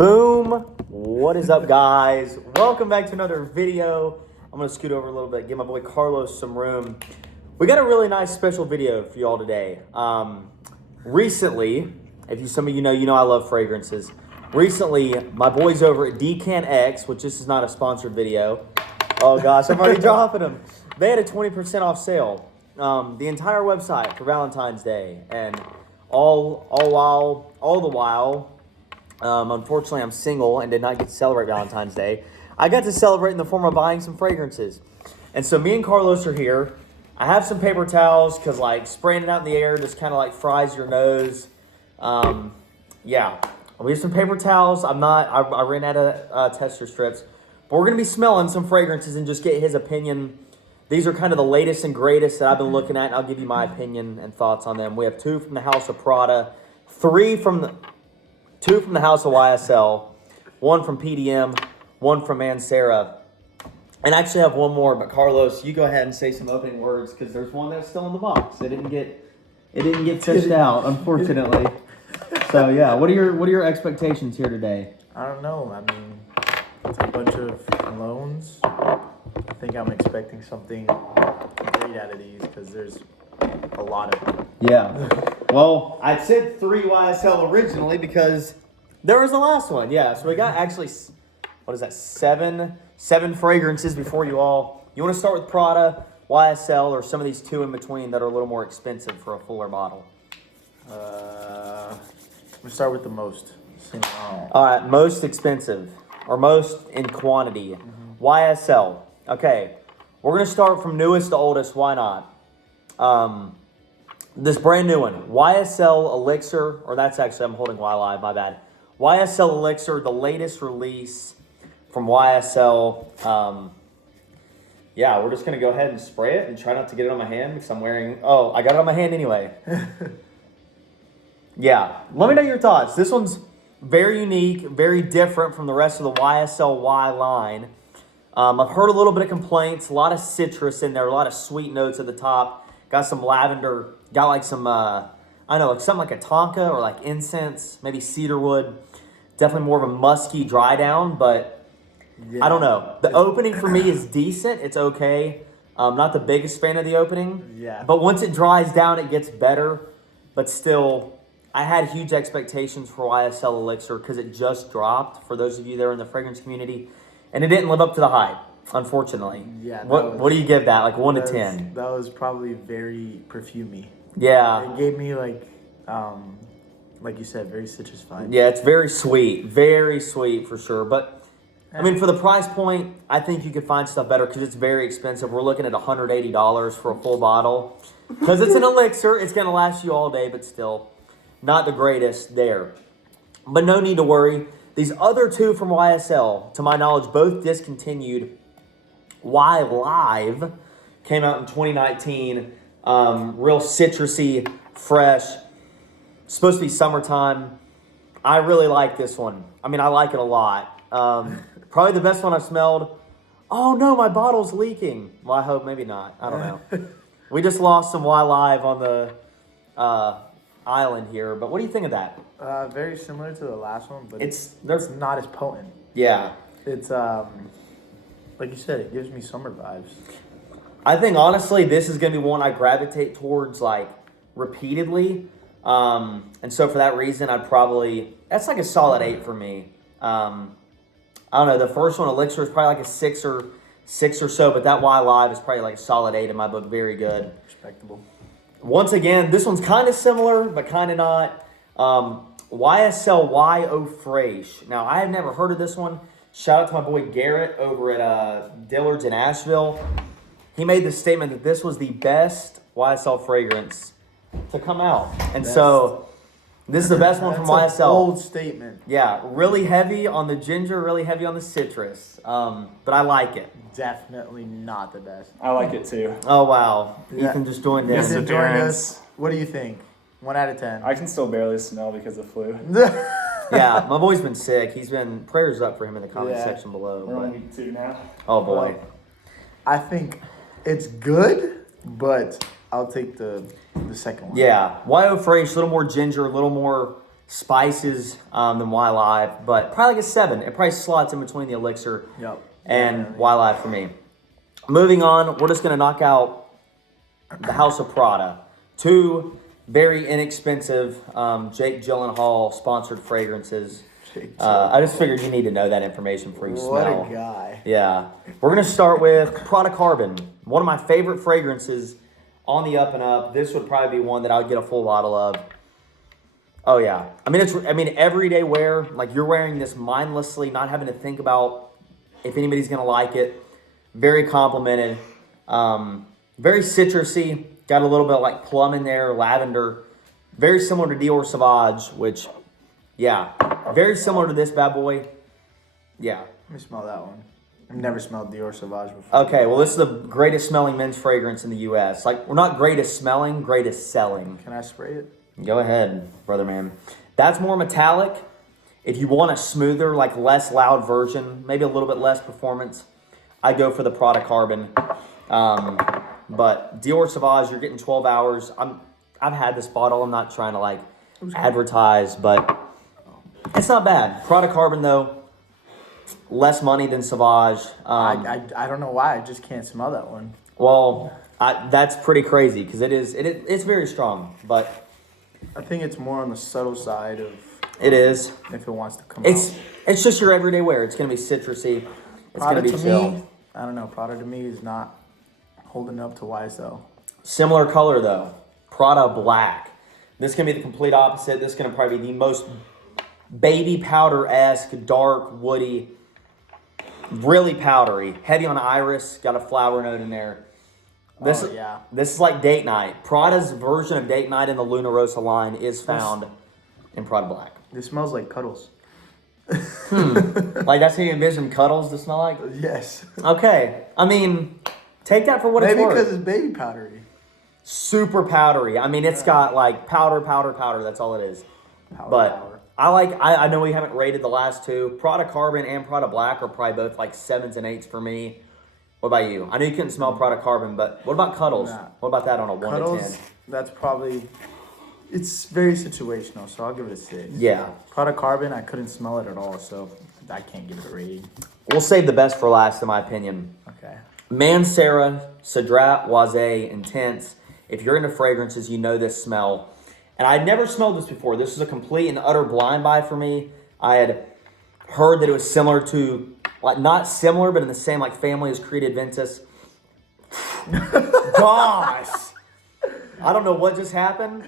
Boom. What is up, guys? Welcome back to another video. I'm going to scoot over a little bit, give my boy Carlos some room. We got a really nice special video for y'all today. Recently, some of you know I love fragrances. Recently, my boys over at DecantX, which this is not a sponsored video. Oh gosh, I'm already dropping them. They had a 20% off sale. The entire website for Valentine's Day, and all the while, unfortunately, I'm single and did not get to celebrate Valentine's Day. I got to celebrate in the form of buying some fragrances, and so me and Carlos are here. I have some paper towels because spraying it out in the air just kind of fries your nose. Yeah, we have some paper towels. I ran out of tester strips, but we're gonna be smelling some fragrances and just get his opinion. These are kind of the latest and greatest that I've been looking at, and I'll give you my opinion and thoughts on them. We have 2 from the house of Prada, 2 from the house of YSL, 1 from PDM, 1 from Manera. And I actually have 1 more, but Carlos, you go ahead and say some opening words because there's one that's still in the box. It didn't get fished out, unfortunately. So yeah, what are your expectations here today? I don't know. I mean, it's a bunch of colognes. I think I'm expecting something great out of these because there's a lot of them. Yeah. Well, I said 3 YSL originally because there was the last one. Yeah. So we got actually, 7 fragrances before you all. You want to start with Prada, YSL, or some of these 2 in between that are a little more expensive for a fuller bottle? We'll start with the most. All right. Most expensive or most in quantity. Mm-hmm. YSL. Okay, we're going to start from newest to oldest. Why not? This brand new one, YSL Elixir, or that's actually, I'm holding Y Live, my bad. YSL Elixir, the latest release from YSL. Yeah, we're just going to go ahead and spray it and try not to get it on my hand because I'm wearing, I got it on my hand anyway. Yeah, let me know your thoughts. This one's very unique, very different from the rest of the YSL Y line. I've heard a little bit of complaints, a lot of citrus in there, a lot of sweet notes at the top. Got some lavender, got some, something like a tonka or incense, maybe cedarwood. Definitely more of a musky dry down, but yeah. I don't know. The opening for me is decent. It's okay. Not the biggest fan of the opening. Yeah. But once it dries down, it gets better. But still, I had huge expectations for YSL Elixir because it just dropped, for those of you that are in the fragrance community. And it didn't live up to the hype, unfortunately. Yeah. What do you give that? 1 to 10? That was probably very perfumey. Yeah. It gave me like you said, very citrus vibe. Yeah, it's very sweet for sure. But I mean, for the price point, I think you could find stuff better because it's very expensive. We're looking at $180 for a full bottle because it's an elixir. It's gonna last you all day, but still, not the greatest there. But no need to worry. These other 2 from YSL, to my knowledge, both discontinued. Y Live came out in 2019. Real citrusy, fresh. Supposed to be summertime. I really like this one. I mean, I like it a lot. Probably the best one I've smelled. Oh no, my bottle's leaking. Well, I hope maybe not. I don't know. We just lost some Y Live on the island here. But what do you think of that? Very similar to the last one, but it's not as potent. Yeah. It's like you said, it gives me summer vibes. I think honestly, this is gonna be one I gravitate towards repeatedly. And so for that reason, that's a solid 8 for me. I don't know. The first one, Elixir, is probably a 6 or so, but that Y Live is probably a solid 8 in my book. Very good. Respectable. Once again, this one's kind of similar, but kind of not. YSL Y.O. Fresh. Now, I have never heard of this one. Shout out to my boy Garrett over at Dillard's in Asheville. He made the statement that this was the best YSL fragrance to come out. And so, this is the best one from YSL. That's a bold statement. Yeah, really heavy on the ginger, really heavy on the citrus. But I like it. Definitely not the best. I like it too. Oh, wow. Yeah. Ethan just joined in. Ethan joined us. What do you think? 1 out of 10. I can still barely smell because of flu. Yeah, my boy's been sick. He's been, prayers up for him in the comment section below. We're on week 2 now. Oh, boy. Well, I think it's good, but I'll take the second one. Yeah, Y.O. Fresh, a little more ginger, a little more spices than Y Live, but probably like a 7. It probably slots in between the Elixir and Y Live for me. Moving on, we're just going to knock out the House of Prada. 2 very inexpensive Jake Gyllenhaal sponsored fragrances. I just figured you need to know that information before you smell. What a guy. Yeah. We're going to start with Prada Carbon. One of my favorite fragrances on the up and up. This would probably be one that I would get a full bottle of. Oh, yeah. I mean, everyday wear. Like, you're wearing this mindlessly, not having to think about if anybody's going to like it. Very complimented. Very citrusy. Got a little bit of, like, plum in there, lavender. Very similar to Dior Sauvage, which, yeah. Very similar to this bad boy. Yeah. Let me smell that one. I've never smelled Dior Sauvage before. Okay, well, this is the greatest smelling men's fragrance in the U.S. Like, we're not greatest smelling, greatest selling. Can I spray it? Go ahead, brother man. That's more metallic. If you want a smoother, like less loud version, maybe a little bit less performance, I go for the Prada Carbon. But Dior Sauvage, you're getting 12 hours. I've had this bottle. I'm not trying to like advertise, but it's not bad. Prada Carbon though, less money than Sauvage. I don't know why. I just can't smell that one. Well, that's pretty crazy because it's very strong, but I think it's more on the subtle side of. It is. If it wants to come out. It's just your everyday wear. It's gonna be citrusy. It's Prada gonna be to chill. me, I don't know. Prada to me is not holding up to YSL. Similar color though. Prada Black. This is gonna be the complete opposite. This is gonna probably be the most baby powder-esque, dark, woody, really powdery, heavy on iris. Got a flower note in there. This is like date night. Prada's version of date night in the Luna Rosa line is found in Prada Black. This smells like Cuddles. Like that's how you envision Cuddles to smell like? Yes. Okay. I mean, take that for what it's Maybe worth. because it's baby powdery. Super powdery. I mean, it's got like powder. That's all it is. Powder. I know we haven't rated the last 2. Prada Carbon and Prada Black are probably both like 7s and 8s for me. What about you? I know you couldn't smell Prada Carbon, but what about Cuddles? Nah. What about that on a 1 Cuddles, to 10? that's probably. It's very situational, so I'll give it a 6. Yeah. Prada Carbon, I couldn't smell it at all, so I can't give it a rating. We'll save the best for last, in my opinion. Okay. Manera Sedra Boise Intense. If you're into fragrances, you know this smell. And I'd never smelled this before. This is a complete and utter blind buy for me. I had heard that it was similar to, like not similar, but in the same like family as Created Ventus. Gosh! I don't know what just happened.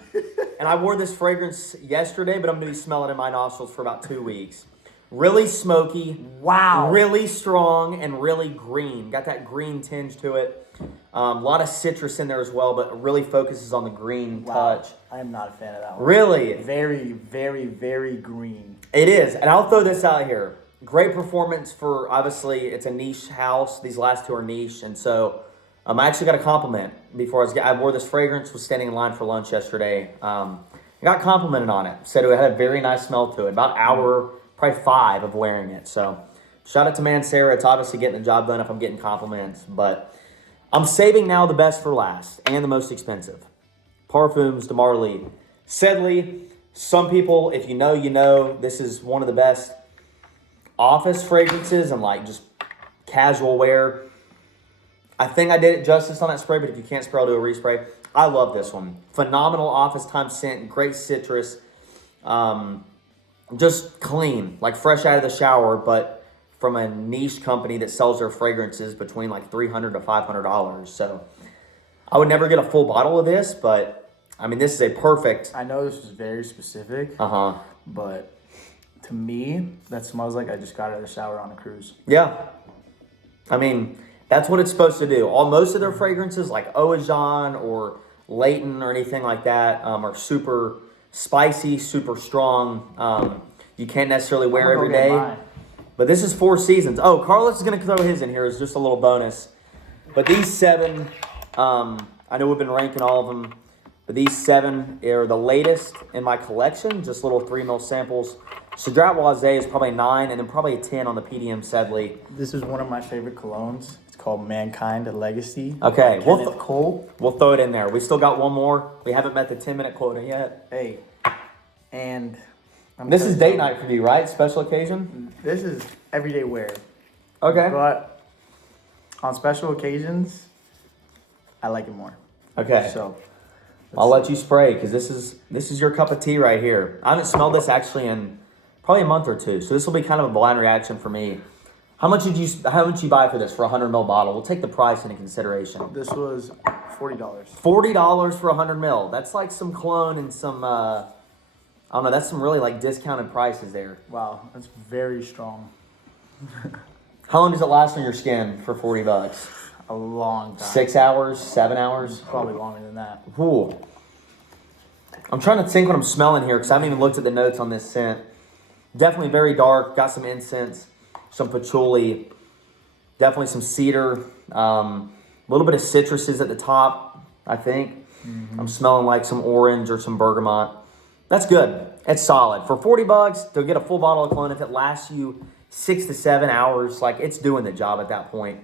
And I wore this fragrance yesterday, but I'm going to be smelling it in my nostrils for about 2 weeks. Really smoky. Wow. Really strong and really green. Got that green tinge to it. A lot of citrus in there as well, but it really focuses on the green touch. I am not a fan of that one. Really? Very, very, very green. It is. And I'll throw this out here. Great performance for, obviously, it's a niche house. These last 2 are niche. And so I actually got a compliment before I wore this fragrance, was standing in line for lunch yesterday. I got complimented on it. Said it had a very nice smell to it. About an hour, probably 5 of wearing it. So shout out to Manera. It's obviously getting the job done if I'm getting compliments. But I'm saving now the best for last and the most expensive. Parfums de Marly. Sedley, some people, if you know, you know, this is one of the best office fragrances and like just casual wear. I think I did it justice on that spray, but if you can't spray, I'll do a respray. I love this one. Phenomenal office time scent, great citrus. Just clean, like fresh out of the shower, but from a niche company that sells their fragrances between like $300 to $500. So I would never get a full bottle of this, but I mean, this is a perfect. I know this is very specific. But to me, that smells like I just got out of the shower on a cruise. Yeah. I mean, that's what it's supposed to do. Most of their fragrances, like Oajan or Leighton or anything like that, are super spicy, super strong. You can't necessarily wear every day. But this is 4 Seasons. Oh, Carlos is going to throw his in here as just a little bonus. But these 7, I know we've been ranking all of them, but these 7 are the latest in my collection, just little 3 ml samples. Sedra Boise is probably 9, and then probably a 10 on the PDM Sedley. This is one of my favorite colognes. It's called Mankind, a Legacy. Okay, Cole. We'll throw it in there. We still got one more. We haven't met the 10-minute quota yet. Hey, and This is date night for you, right? Special occasion? This is everyday wear. Okay. But on special occasions, I like it more. Okay. So I'll let you spray because this is your cup of tea right here. I haven't smelled this actually in probably a month or two, so this will be kind of a blind reaction for me. How much did you buy for this for a 100 ml bottle? We'll take the price into consideration. This was $40. $40 for 100 ml. That's like some cologne and some I don't know. That's some really like discounted prices there. Wow, that's very strong. How long does it last on your skin for $40? A long time. 6 hours, 7 hours? Probably longer than that. Ooh. I'm trying to think what I'm smelling here because I haven't even looked at the notes on this scent. Definitely very dark. Got some incense, some patchouli, definitely some cedar. A little bit of citruses at the top, I think. Mm-hmm. I'm smelling like some orange or some bergamot. That's good. It's solid. For $40 to get a full bottle of cologne, if it lasts you 6 to 7 hours, like it's doing the job at that point.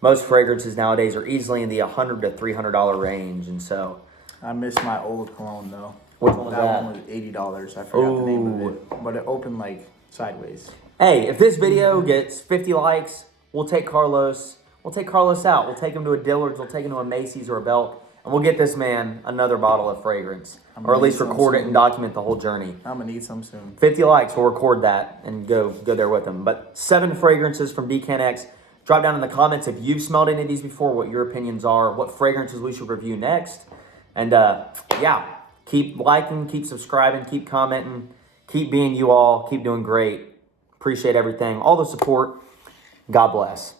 Most fragrances nowadays are easily in the $100 to $300 range, and so. I miss my old cologne though. Which one was that? That one was $80. I forgot the name of it, but it opened like sideways. Hey, if this video gets 50 likes, we'll take Carlos. We'll take Carlos out. We'll take him to a Dillard's. We'll take him to a Macy's or a Belk, and we'll get this man another bottle of fragrance, or at least record it and document the whole journey. I'm gonna need some soon. 50 likes, we'll record that and go there with him. But 7 fragrances from DecantX. Drop down in the comments if you've smelled any of these before, what your opinions are, what fragrances we should review next. And yeah, keep liking, keep subscribing, keep commenting, keep being you all, keep doing great. Appreciate everything, all the support. God bless.